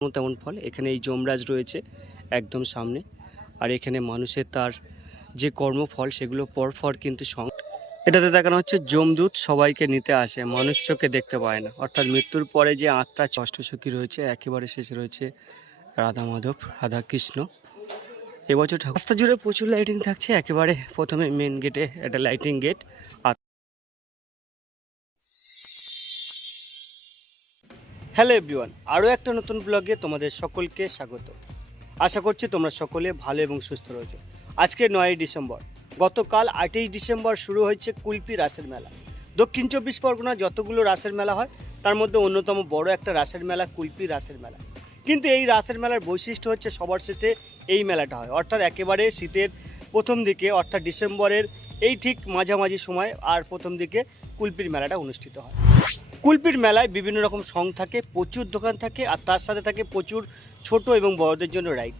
তেমন ফল। এখানে এই যমরাজ রয়েছে একদম সামনে। আর এখানে মানুষের তার যে কর্মফল, সেগুলো পরপর কিন্তু সং এটাতে দেখানো হচ্ছে যমদূত সবাইকে নিতে আসে, মানুষ চোখে দেখতে পায় না। অর্থাৎ মৃত্যুর পরে যে আত্মা অষ্টসখী রয়েছে, একেবারে শেষে রয়েছে রাধা মাধব, রাধা কৃষ্ণ। এবছর রাস্তা জুড়ে প্রচুর লাইটিং থাকছে, একেবারে প্রথমে মেন গেটে একটা লাইটিং গেট আর হ্যালো এভরিওয়ান, আরও একটা নতুন ব্লগে তোমাদের সকলকে স্বাগত। আশা করছি তোমরা সকলে ভালো এবং সুস্থ রয়েছো। আজকে নয়ই ডিসেম্বর, গতকাল আটই ডিসেম্বর শুরু হয়েছে কুলপি রাসের মেলা। দক্ষিণ চব্বিশ পরগনা যতগুলো রাসের মেলা হয়, তার মধ্যে অন্যতম বড় একটা রাসের মেলা কুলপি রাসের মেলা। কিন্তু এই রাসের মেলার বৈশিষ্ট্য হচ্ছে সবার শেষে এই মেলাটা হয়, অর্থাৎ একেবারে শীতের প্রথম দিকে, অর্থাৎ ডিসেম্বরের এই ঠিক মাঝামাঝি সময় আর প্রথম দিকে কুলপির মেলাটা অনুষ্ঠিত হয়। কুলপির মেলায় বিভিন্ন রকম সং থাকে, প্রচুর দোকান থাকে, আর তার সাথে থাকে প্রচুর ছোট এবং বড়দের জন্য রাইড।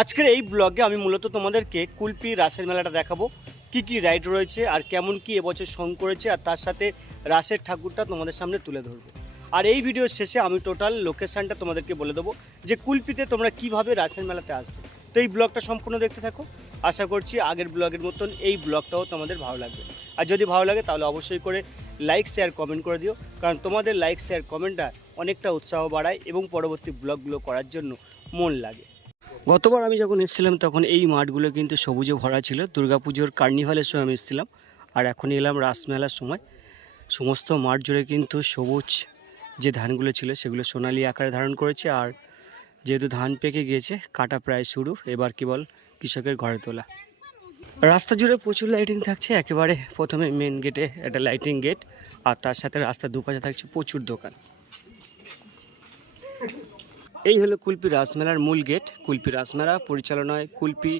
আজকের এই ব্লগে আমি মূলত তোমাদেরকে কুলপি রাসের মেলাটা দেখাবো, কি কি রাইড রয়েছে, আর কেমন কি এবছর সং করেছে, আর তার সাথে রাসের ঠাকুরটা তোমাদের সামনে তুলে ধরবো। আর এই ভিডিওর শেষে আমি টোটাল লোকেশানটা তোমাদেরকে বলে দেবো, যে কুলপিতে তোমরা কীভাবে রাসের মেলাতে আসবে। তো এই ব্লগটা সম্পূর্ণ দেখতে থাকো। আশা করছি আগের ব্লগের মতন এই ব্লগটাও তোমাদের ভালো লাগবে। আর যদি ভালো লাগে তাহলে অবশ্যই করে লাইক শেয়ার কমেন্ট করে দিও। কারণ তোমাদের লাইক শেয়ার কমেন্টটা অনেকটা উৎসাহ বাড়ায় এবং পরবর্তী ব্লগগুলো করার জন্য মন লাগে। গতবার আমি যখন এসেছিলাম, তখন এই মাঠগুলো কিন্তু সবুজে ভরা ছিল। দুর্গাপুজোর কার্নিভালের সময় আমি এসেছিলাম। আর এখন এলাম রাসমেলার সময়। সমস্ত মাঠ জুড়ে কিন্তু সবুজ যে ধানগুলো ছিল, সেগুলো সোনালি আকারে ধারণ করেছে। আর যেহেতু ধান পেকে গিয়েছে, কাটা প্রায় শুরু। এবার কেবল কৃষকের ঘরে তোলা। রাস্তা জুড়ে প্রচুর লাইটিং থাকছে, একেবারে প্রথমে মেন গেটে একটা লাইটিং গেট আর তার সাথে রাস্তার দুপাশে থাকছে প্রচুর দোকান। এই হলো কুলপি রাসমেলার মূল গেট কুলপি রাসমেলা, পরিচালনায় কুলপি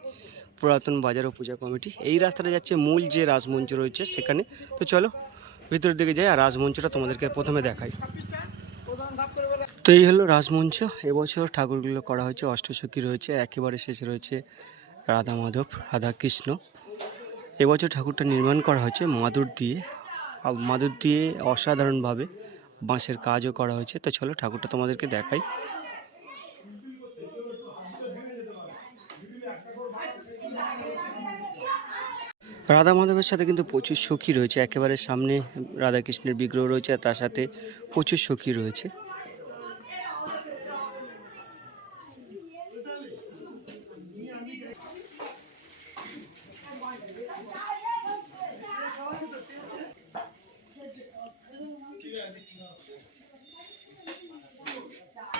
পুরাতন বাজার ও পূজা কমিটি। এই রাস্তাটা যাচ্ছে মূল যে রাজমঞ্চ রয়েছে সেখানে। তো চলো, ভিতরের দিকে যাই আর রাজমঞ্চটা তোমাদেরকে প্রথমে দেখাই। তো এই হলো রাজমঞ্চ। এবছর ঠাকুরগুলো করা হয়েছে, অষ্টসখী রয়েছে, একেবারে শেষে রয়েছে। রাধা মাধব রাধা কৃষ্ণ এবছর ঠাকুরটা নির্মাণ করা হয়েছে মাদুর দিয়ে। মাদুর দিয়ে অসাধারণভাবে বাঁশের কাজও করা হয়েছে। তো চলো ঠাকুরটা তোমাদেরকে দেখাই। রাধা মাধবের সাথে কিন্তু প্রচুর সখী রয়েছে। একেবারে সামনে রাধাকৃষ্ণের বিগ্রহ রয়েছে আর তার সাথে প্রচুর সখী রয়েছে।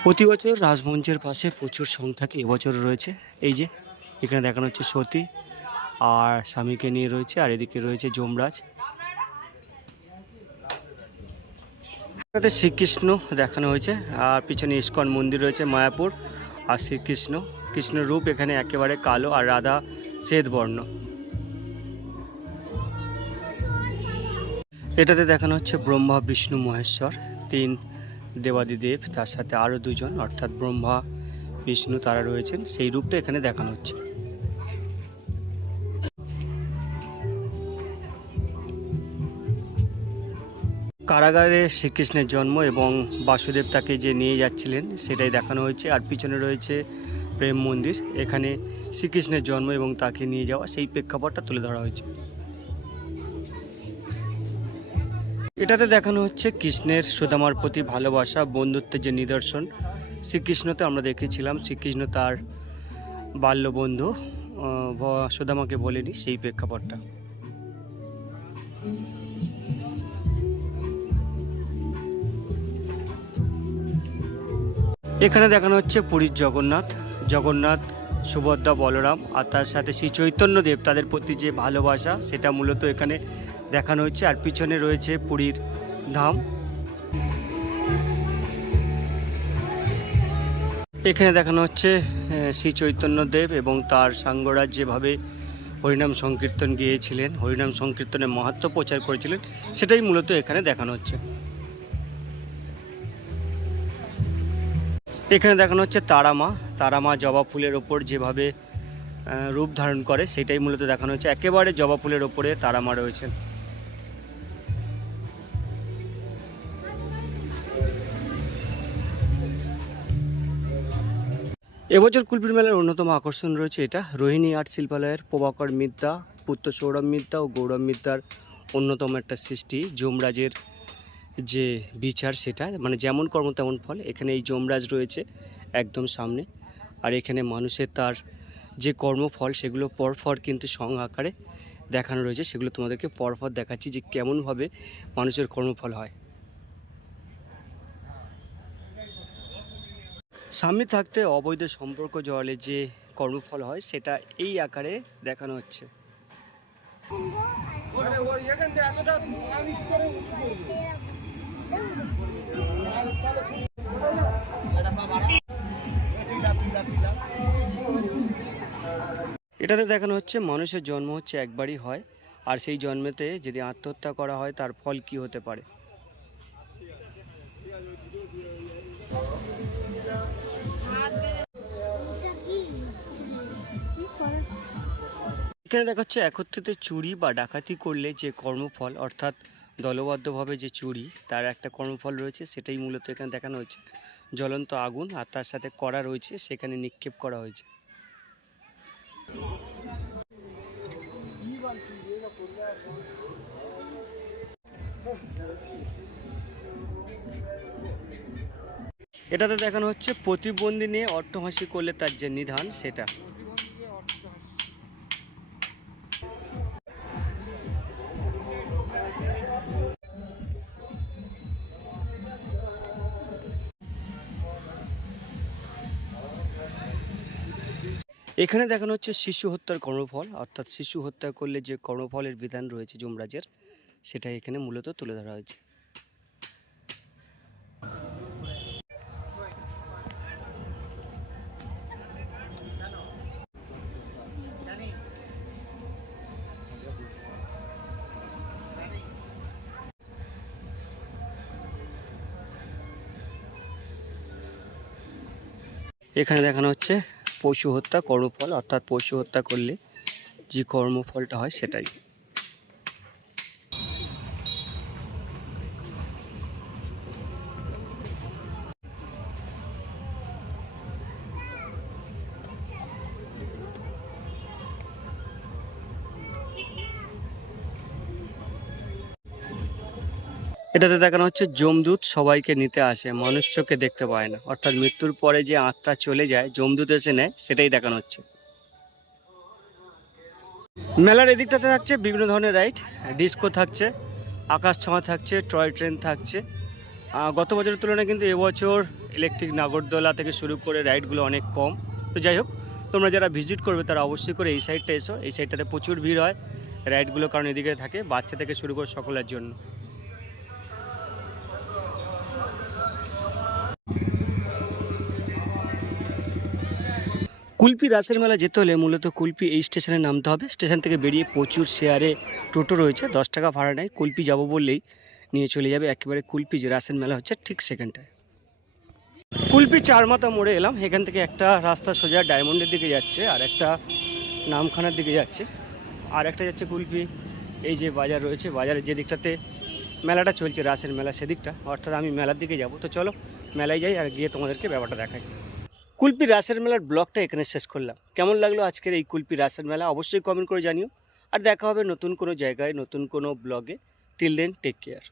প্রতি বছর রাজমঞ্চের পাশে প্রচুর সং থাকে এবছর রয়েছে। এই যে, এখানে দেখানো হচ্ছে সতী আর স্বামীকে নিয়ে রয়েছে আর এদিকে রয়েছে যমরাজ। শ্রীকৃষ্ণ দেখানো হয়েছে আর পিছনে ইস্কন মন্দির রয়েছে মায়াপুর আর শ্রীকৃষ্ণ। কৃষ্ণের রূপ এখানে একেবারে কালো আর রাধা শ্বেত বর্ণ এটাতে দেখানো হচ্ছে ব্রহ্মা, বিষ্ণু, মহেশ্বর। তিন দেবাদিদেব, তার সাথে আরও দুজন, অর্থাৎ ব্রহ্মা, বিষ্ণু তারা রয়েছেন, সেই রূপটা এখানে দেখানো হচ্ছে। কারাগারে শ্রীকৃষ্ণের জন্ম এবং বাসুদেব তাকে যে নিয়ে যাচ্ছিলেন, সেটাই দেখানো হয়েছে। আর পিছনে রয়েছে প্রেম মন্দির। এখানে শ্রীকৃষ্ণের জন্ম এবং তাকে নিয়ে যাওয়া, সেই প্রেক্ষাপটটা তুলে ধরা হয়েছে। এটাতে দেখানো হচ্ছে কৃষ্ণের সুদামার প্রতি ভালোবাসা, বন্ধুত্বের যে নিদর্শন। শ্রীকৃষ্ণতে আমরা দেখেছিলাম, শ্রীকৃষ্ণ তার বাল্য বন্ধু সুদামাকে বলেনি সেই প্রেক্ষাপটটা। এখানে দেখানো হচ্ছে পুরীর জগন্নাথ। জগন্নাথ, সুভদ্রা, বলরাম, আর তার সাথে শ্রী চৈতন্যদেব তাদের প্রতি যে ভালোবাসা, সেটা মূলত এখানে দেখানো হচ্ছে আর পিছনে রয়েছে পুরীর ধাম। এখানে দেখানো হচ্ছে শ্রী চৈতন্যদেব এবং তার সাঙ্গরাজ যেভাবে হরিনাম সংকীর্তন গিয়েছিলেন, হরিনাম সংকীর্তনের মাহাত্ম প্রচার করেছিলেন, সেটাই মূলত এখানে দেখানো হচ্ছে। এখানে দেখানো হচ্ছে তারামা তারামা জবা ফুলের ওপর যেভাবে রূপ ধারণ করে, সেটাই মূলত দেখানো হচ্ছে। একেবারে জবা ফুলের ওপরে তারামা রয়েছেন। এবছর কুলপির মেলার অন্যতম আকর্ষণ রয়েছে এটা। রোহিণী আর্ট শিল্পালয়ের প্রভাকর মিদ্যা পুত্র সৌরভ মিদ্যা ও গৌরব মিদ্যার অন্যতম একটা সৃষ্টি। যমরাজের যে বিচার সেটা মানে যেমন কর্ম তেমন ফল। এখানে এই যমরাজ রয়েছে একদম সামনে। আর এখানে মানুষের তার যে কর্মফল, সেগুলো পরপর কিন্তু সং আকারে দেখানো রয়েছে। সেগুলো তোমাদেরকে পরপর দেখাচ্ছি যে কেমনভাবে মানুষের কর্মফল হয়। সামনে থাকতে অবৈধ সম্পর্ক জড়ালে যে কর্মফল হয় সেটা এই আকারে দেখানো হচ্ছে। এটাতে দেখানো হচ্ছে মানুষের জন্ম হচ্ছে একবারই হয় আর সেই জন্মেতে যদি আত্মহত্যা করা হয় তার ফল কি হতে পারে? এখানে দেখা হচ্ছে একত্রিত চুরি বা ডাকাতি করলে যে কর্মফল, অর্থাৎ দলবদ্ধভাবে যে চুরি, তার একটা কর্মফল রয়েছে, সেটাই মূলত এখানে দেখানো হয়েছে। জ্বলন্ত আগুন আর তার সাথে কড়া রয়েছে, সেখানে নিক্ষেপ করা হয়েছে। এটাতে দেখানো হচ্ছে প্রতিবন্ধী নিয়ে অট্টহাসি করলে তার যে নিধান, সেটা। এখানে দেখানো হচ্ছে শিশু হত্যার কর্মফল, অর্থাৎ শিশু হত্যা করলে যে কর্মফলের বিধান রয়েছে যমরাজের সেটা এখানে মূলত তুলে ধরা হয়েছে। এখানে দেখানো হচ্ছে পশু হত্যা কর্মফল অর্থাৎ পশু হত্যা করলে যে কর্মফলটা হয় সেটাই। এটাতে দেখানো হচ্ছে যমদূত সবাইকে নিতে আসে মানুষ চোখে দেখতে পায় না। অর্থাৎ মৃত্যুর পরে যে আত্মা চলে যায়, যমদূত এসে নেয়, সেটাই দেখানো হচ্ছে। মেলার এদিকটাতে থাকছে বিভিন্ন ধরনের রাইড। ডিস্কো থাকছে, আকাশ ছোঁয়া থাকছে, টয় ট্রেন থাকছে। গত বছরের তুলনায় কিন্তু এবছর ইলেকট্রিক নাগরদোলা থেকে শুরু করে রাইডগুলো অনেক কম। তো যাই হোক, তোমরা যারা ভিজিট করবে, তারা অবশ্যই করে এই সাইডটা এসো। এই সাইডটাতে প্রচুর ভিড় হয় রাইডগুলো কারণ এদিকে থাকে, বাচ্চা থেকে শুরু করে সকলের জন্য। কুলপি রাসের মেলা যেতে হলে মূলত কুলপি এই স্টেশনে নামতে হবে। স্টেশন থেকে বেরিয়ে প্রচুর শেয়ারে টোটো রয়েছে, দশ টাকা ভাড়া নেয়। কুলপি যাব বললেই নিয়ে চলে যাবে একেবারে কুলপি, যে রাসের মেলা হচ্ছে ঠিক সেখানটায়। কুলপি চারমাথা মোড়ে এলাম, এখান থেকে একটা রাস্তা সোজা ডায়মন্ডের দিকে যাচ্ছে আর একটা নামখানার দিকে যাচ্ছে। আর একটা যাচ্ছে কুলপি, এই যে বাজার রয়েছে, বাজারের যে দিকটাতে মেলাটা চলছে, রাসের মেলা সেদিকটা। অর্থাৎ আমি মেলার দিকে যাব। তো চলো, মেলায় যাই আর গিয়ে তোমাদেরকে ব্যাপারটা দেখাই। কুলপি রাসের মেলার ব্লগটা এখানে শেষ করলাম। কেমন লাগল আজকের এই কুলপি রাসের মেলা? অবশ্যই কমেন্ট করে জানিও। আর দেখা হবে নতুন কোনো জায়গায়, নতুন কোনো ব্লগে। Till then take care